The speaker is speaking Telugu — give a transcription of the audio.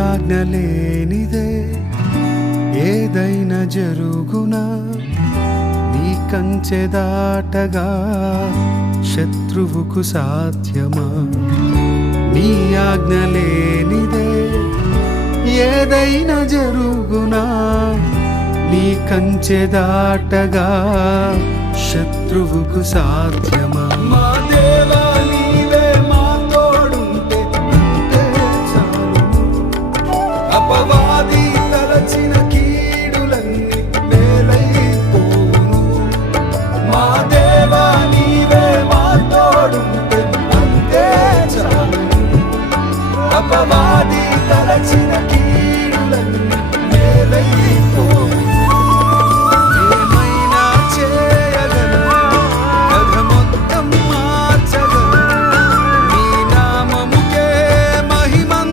ఆజ్ఞ లేనిదే ఏదైనా జరుగునా, నీ కంచె దాటగా శత్రువుకు సాధ్యమా? నీ ఆజ్ఞ లేనిదే ఏదైనా జరుగునా, నీ కంచె దాటగా శత్రువుకు సాధ్యమా? మా దేవా నీవే మా తోడుంటే అంతే చాలును. అపవాది తలచిన కీడులన్నీ మేలైపోవును. మా దేవా నీవే మా తోడుంటే అంతే చాలును. అపవాది తలచిన